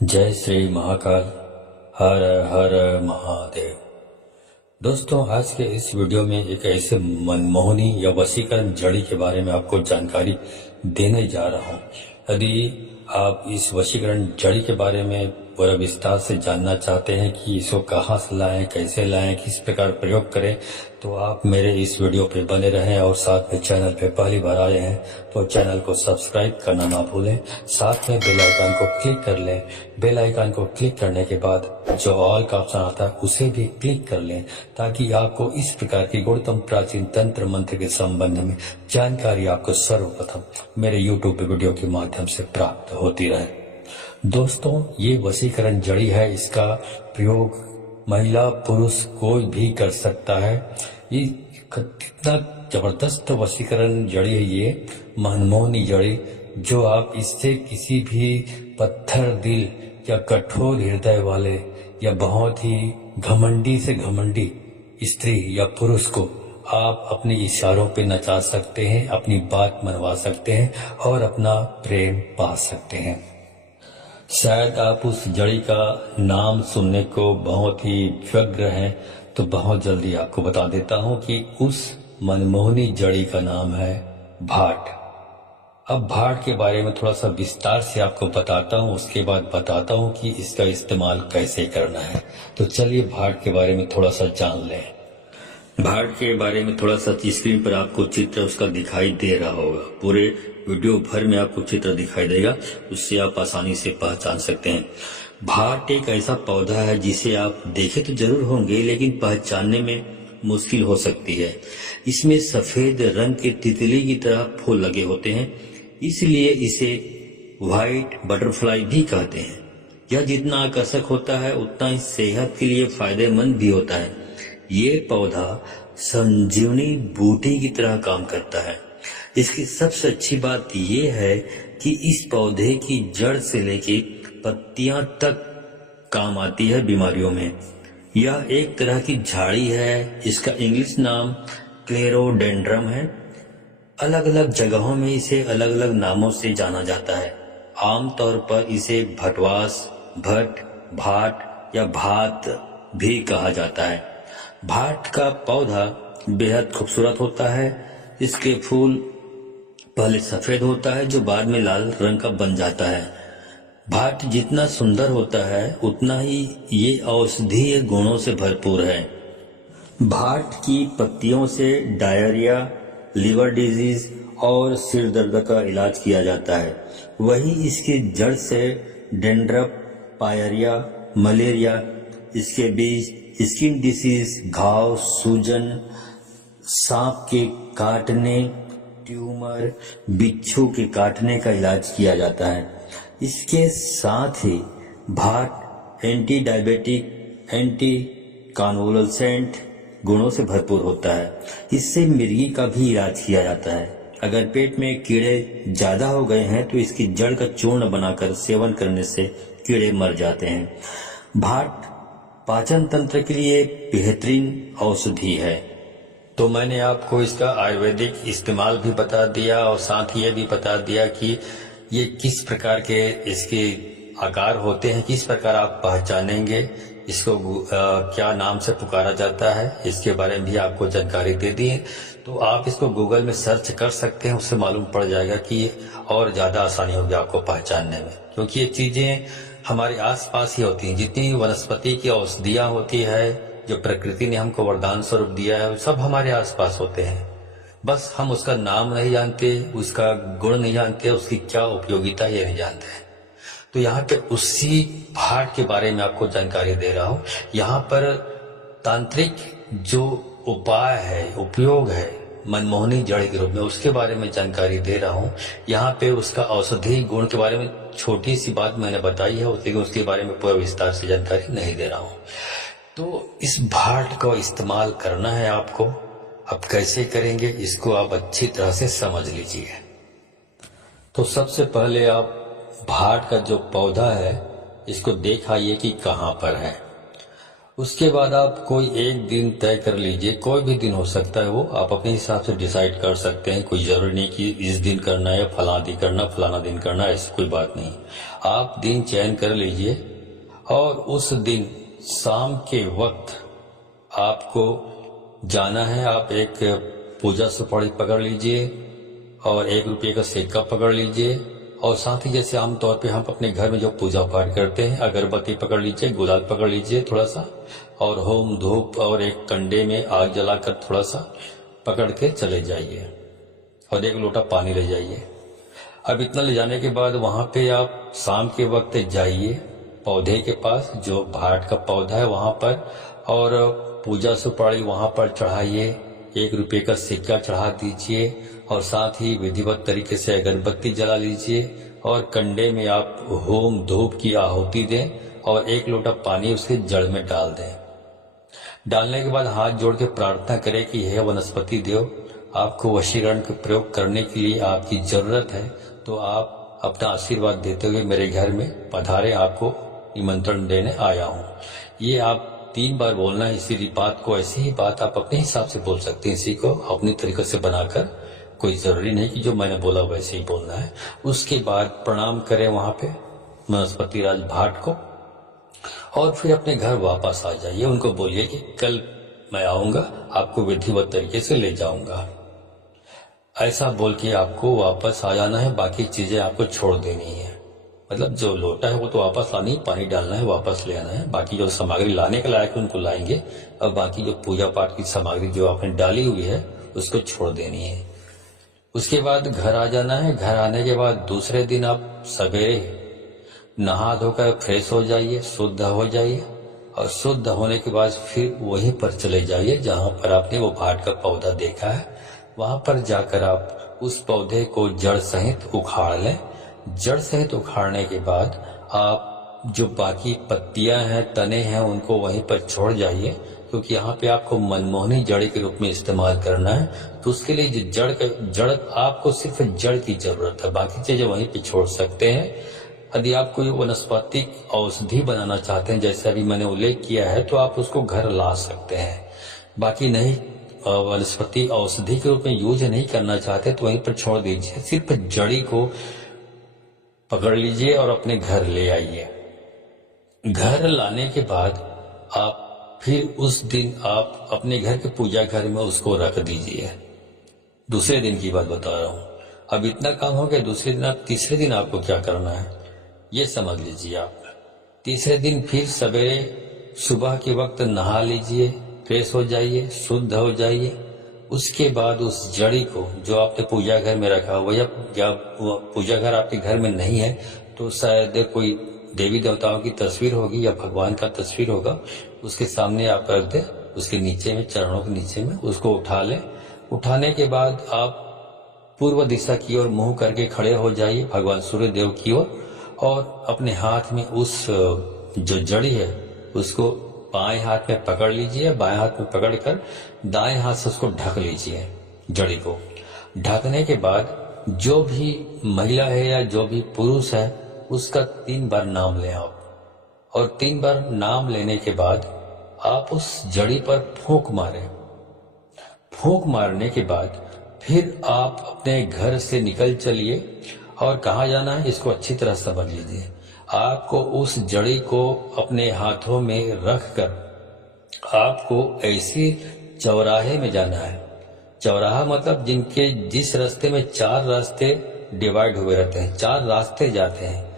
जय श्री महाकाल। हर हर महादेव। दोस्तों, आज के इस वीडियो में एक ऐसे मनमोहनी या वशीकरण जड़ी के बारे में आपको जानकारी देने जा रहा हूँ। यदि आप इस वशीकरण जड़ी के बारे में पूरा विस्तार से जानना चाहते हैं कि इसको कहाँ से लाएं, कैसे लाएं, किस प्रकार प्रयोग करें, तो आप मेरे इस वीडियो पे बने रहें। और साथ में चैनल पे पहली बार आए हैं तो चैनल को सब्सक्राइब करना ना भूलें। साथ में बेल आइकन को क्लिक कर लें। बेल आइकन को क्लिक करने के बाद जो ऑल का ऑप्शन आता है उसे भी क्लिक कर लें, ताकि आपको इस प्रकार की गुणतम प्राचीन तंत्र मंत्र के संबंध में जानकारी आपको सर्वप्रथम मेरे यूट्यूब वीडियो के माध्यम से प्राप्त होती रहे। दोस्तों, ये वशीकरण जड़ी है। इसका प्रयोग महिला पुरुष कोई भी कर सकता है। ये कितना जबरदस्त वशीकरण जड़ी है, ये मनमोहनी जड़ी, जो आप इससे किसी भी पत्थर दिल या कठोर हृदय वाले या बहुत ही घमंडी से घमंडी स्त्री या पुरुष को आप अपने इशारों पे नचा सकते हैं, अपनी बात मनवा सकते हैं और अपना प्रेम पा सकते हैं। शायद आप उस जड़ी का नाम सुनने को बहुत ही व्यग्र हैं, तो बहुत जल्दी आपको बता देता हूं कि उस मनमोहनी जड़ी का नाम है भाट। अब भाट के बारे में थोड़ा सा विस्तार से आपको बताता हूं, उसके बाद बताता हूं कि इसका इस्तेमाल कैसे करना है। तो चलिए भाट के बारे में थोड़ा सा जान लें। भाट के बारे में थोड़ा सा स्क्रीन पर आपको चित्र उसका दिखाई दे रहा होगा। पूरे वीडियो भर में आपको चित्र दिखाई देगा, उससे आप आसानी से पहचान सकते हैं। भाट एक ऐसा पौधा है जिसे आप देखे तो जरूर होंगे, लेकिन पहचानने में मुश्किल हो सकती है। इसमें सफेद रंग के तितली की तरह फूल लगे होते हैं, इसलिए इसे व्हाइट बटरफ्लाई भी कहते हैं। यह जितना आकर्षक होता है उतना ही सेहत के लिए फायदेमंद भी होता है। ये पौधा संजीवनी बूटी की तरह काम करता है। इसकी सबसे अच्छी बात यह है कि इस पौधे की जड़ से लेके पत्तियां तक काम आती है बीमारियों में। यह एक तरह की झाड़ी है। इसका इंग्लिश नाम क्लेरोडेंड्रम है। अलग अलग जगहों में इसे अलग अलग नामों से जाना जाता है। आमतौर पर इसे भटवास, भट, भाट या भात भी कहा जाता है। भाट का पौधा बेहद खूबसूरत होता है। इसके फूल पहले सफेद होता है, जो बाद में लाल रंग का बन जाता है। भाट जितना सुंदर होता है उतना ही ये औषधीय गुणों से भरपूर है। भाट की पत्तियों से डायरिया, लिवर डिजीज और सिर दर्द का इलाज किया जाता है। वही इसकी जड़ से डेंड्रप, पायरिया, मलेरिया, इसके बीज स्किन डिसीज, घाव, सूजन, सांप के काटने, ट्यूमर, बिच्छू के काटने का इलाज किया जाता है। इसके साथ ही भाट एंटी डायबिटिक, एंटी कॉन्वोलेसेंट गुणों से भरपूर होता है। इससे मिर्गी का भी इलाज किया जाता है। अगर पेट में कीड़े ज्यादा हो गए हैं तो इसकी जड़ का चूर्ण बनाकर सेवन करने से कीड़े मर जाते हैं। भाट पाचन तंत्र के लिए बेहतरीन औषधि है। तो मैंने आपको इसका आयुर्वेदिक इस्तेमाल भी बता दिया और साथ ही ये भी बता दिया कि ये किस प्रकार के इसके आकार होते हैं, किस प्रकार आप पहचानेंगे इसको, क्या नाम से पुकारा जाता है, इसके बारे में भी आपको जानकारी दे दी है। तो आप इसको गूगल में सर्च कर सकते हैं, उससे मालूम पड़ जाएगा कि और ज्यादा आसानी होगी आपको पहचानने में, क्योंकि ये चीजें हमारे आसपास ही होती हैं। जितनी वनस्पति की औषधियां होती है, जो प्रकृति ने हमको वरदान स्वरूप दिया है, सब हमारे आसपास होते हैं। बस हम उसका नाम नहीं जानते, उसका गुण नहीं जानते, उसकी क्या उपयोगिता ये नहीं जानते हैं। तो यहाँ पे उसी भाट के बारे में आपको जानकारी दे रहा हूँ। यहाँ पर तांत्रिक जो उपाय है, उपयोग है मनमोहनी जड़ के रूप में, उसके बारे में जानकारी दे रहा हूँ। यहाँ पे उसका औषधि गुण के बारे में छोटी सी बात मैंने बताई है, लेकिन उसके बारे में पूरा विस्तार से जानकारी नहीं दे रहा हूँ। तो इस भाट का इस्तेमाल करना है आपको। अब कैसे करेंगे इसको आप अच्छी तरह से समझ लीजिए। तो सबसे पहले आप भाट का जो पौधा है इसको देखाइए कि कहाँ पर है। उसके बाद आप कोई एक दिन तय कर लीजिए, कोई भी दिन हो सकता है, वो आप अपने हिसाब से डिसाइड कर सकते हैं। कोई जरूरी नहीं कि इस दिन करना है, फलाना दिन करना, ऐसी कोई बात नहीं। आप दिन चयन कर लीजिए और उस दिन शाम के वक्त आपको जाना है। आप एक पूजा सुपारी पकड़ लीजिए और 1 रुपये का सिक्का पकड़ लीजिए और साथ ही जैसे आमतौर पे हम अपने घर में जो पूजा पाठ करते हैं, अगरबत्ती पकड़ लीजिए, गुलाल पकड़ लीजिए थोड़ा सा, और होम धूप और एक कंडे में आग जलाकर थोड़ा सा पकड़ के चले जाइए और 1 लोटा पानी ले जाइए। अब इतना ले जाने के बाद वहां पे आप शाम के वक्त जाइए पौधे के पास, जो भाट का पौधा है वहां पर, और पूजा सुपारी वहां पर चढ़ाइए, 1 रुपये का सिक्का चढ़ा दीजिए और साथ ही विधिवत तरीके से अगरबत्ती जला लीजिए और कंडे में आप होम धूप की आहुति दें और 1 लोटा पानी उसके जड़ में डाल दें। डालने के बाद हाथ जोड़ के प्रार्थना करें कि हे वनस्पति देव, आपको वशीकरण का प्रयोग करने के लिए आपकी जरूरत है, तो आप अपना आशीर्वाद देते हुए मेरे घर में पधारे, आपको निमंत्रण देने आया हूँ। ये आप 3 बार बोलना है। इसी बात को, ऐसी ही बात आप अपने हिसाब से बोल सकते हैं, इसी को अपनी तरीके से बनाकर, कोई जरूरी नहीं कि जो मैंने बोला वैसे ही बोलना है। उसके बाद प्रणाम करें वहां पे वनस्पति राज भाट को और फिर अपने घर वापस आ जाइए। उनको बोलिए कि कल मैं आऊंगा, आपको विधिवत तरीके से ले जाऊंगा। ऐसा बोल के आपको वापस आ जाना है। बाकी चीजें आपको छोड़ देनी है, मतलब जो लोटा है वो तो वापस लानी, पानी डालना है, वापस ले आना है। बाकी जो सामग्री लाने के लायक उनको लाएंगे और बाकी जो पूजा पाठ की सामग्री जो आपने डाली हुई है उसको छोड़ देनी है। उसके बाद घर आ जाना है। घर आने के बाद दूसरे दिन आप सवेरे नहा धोकर फ्रेश हो जाइए, शुद्ध हो जाइए और शुद्ध होने के बाद फिर वहीं पर चले जाइए जहां पर आपने वो भाट का पौधा देखा है। वहां पर जाकर आप उस पौधे को जड़ सहित उखाड़ लें। जड़ सहित उखाड़ने के बाद आप जो बाकी पत्तियां हैं, तने हैं, उनको वहीं पर छोड़ जाइए, क्योंकि यहाँ पे आपको मनमोहनी जड़ के रूप में इस्तेमाल करना है। तो उसके लिए जो जड़ आपको सिर्फ जड़ की जरूरत है, बाकी चीजें वहीं पे छोड़ सकते हैं। यदि आप कोई वनस्पतिक औषधि बनाना चाहते हैं, जैसे अभी मैंने उल्लेख किया है, तो आप उसको घर ला सकते हैं। बाकी नहीं, वनस्पति औषधि के रूप में यूज नहीं करना चाहते तो वहीं पर छोड़ दीजिए। सिर्फ जड़ी को पकड़ लीजिए और अपने घर ले आइए। घर लाने के बाद आप फिर उस दिन आप अपने घर के पूजा घर में उसको रख दीजिए। दूसरे दिन की बात बता रहा हूँ। अब इतना काम हो गया। दूसरे दिन आप, तीसरे दिन आपको क्या करना है ये समझ लीजिए आप। तीसरे दिन फिर सवेरे सुबह के वक्त नहा लीजिए, फ्रेश हो जाइए, शुद्ध हो जाइए। उसके बाद उस जड़ी को जो आपने पूजा घर में रखा हुआ, या पूजा घर आपके घर में नहीं है तो शायद कोई देवी देवताओं की तस्वीर होगी या भगवान का तस्वीर होगा, उसके सामने आप रख दे, उसके नीचे में, चरणों के नीचे में उसको उठा ले। उठाने के बाद आप पूर्व दिशा की ओर मुंह करके खड़े हो जाइए भगवान सूर्य देव की ओर, और अपने हाथ में उस जो जड़ी है उसको बाएं हाथ में पकड़ लीजिए। बाएं हाथ में पकड़कर दाएं हाथ से उसको ढक लीजिए। जड़ी को ढकने के बाद जो भी महिला है या जो भी पुरुष है उसका 3 बार नाम लें आप, और 3 बार नाम लेने के बाद आप उस जड़ी पर फूंक मारें। फूंक मारने के बाद फिर आप अपने घर से निकल चलिए। और कहाँ जाना है इसको अच्छी तरह समझ लीजिए। आपको उस जड़ी को अपने हाथों में रखकर आपको ऐसे चौराहे में जाना है। चौराहा मतलब जिस रास्ते में 4 रास्ते डिवाइड हुए रहते हैं, 4 रास्ते जाते हैं,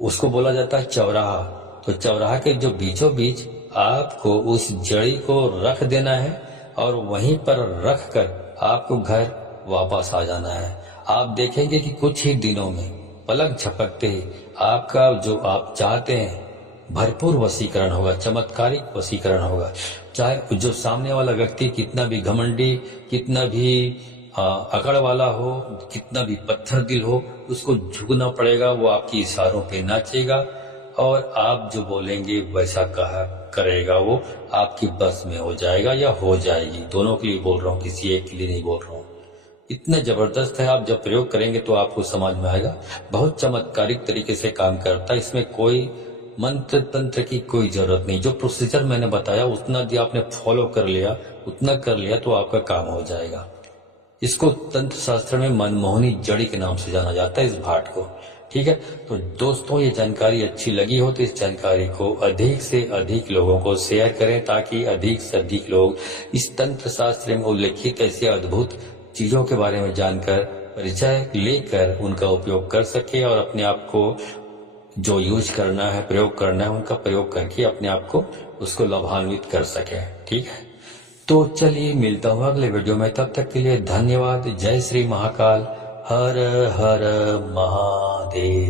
उसको बोला जाता है चौराहा। तो चौराहा के जो बीचों बीच आपको उस जड़ी को रख देना है और वहीं पर रख कर आपको घर वापस आ जाना है। आप देखेंगे कि कुछ ही दिनों में, पलक झपकते ही, आपका जो आप चाहते हैं भरपूर वशीकरण होगा, चमत्कारिक वशीकरण होगा। चाहे जो सामने वाला व्यक्ति कितना भी घमंडी, कितना भी अकड़ वाला हो, कितना भी पत्थर दिल हो, उसको झुकना पड़ेगा। वो आपकी इशारों पे नाचेगा और आप जो बोलेंगे वैसा कहा करेगा। वो आपकी बस में हो जाएगा या हो जाएगी। दोनों के लिए बोल रहा हूँ, किसी एक के लिए नहीं बोल रहा हूँ। इतना जबरदस्त है, आप जब प्रयोग करेंगे तो आपको समझ में आएगा। बहुत चमत्कारिक तरीके से काम करता है। इसमें कोई मंत्र तंत्र की कोई जरूरत नहीं। जो प्रोसीजर मैंने बताया उतना यदि आपने फॉलो कर लिया, उतना कर लिया तो आपका काम हो जाएगा। इसको तंत्र शास्त्र में मनमोहनी जड़ी के नाम से जाना जाता है, इस भाट को। ठीक है, तो दोस्तों ये जानकारी अच्छी लगी हो तो इस जानकारी को अधिक से अधिक लोगों को शेयर करें, ताकि अधिक से अधिक लोग इस तंत्र शास्त्र में उल्लेखित ऐसे अद्भुत चीजों के बारे में जानकर परिचय लेकर उनका उपयोग कर सके और अपने आप को जो यूज करना है, प्रयोग करना है, उनका प्रयोग करके अपने आप को उसको लाभान्वित कर सके। ठीक है, तो चलिए मिलता हूँ अगले वीडियो में। तब तक के लिए धन्यवाद। जय श्री महाकाल। हर हर महादेव।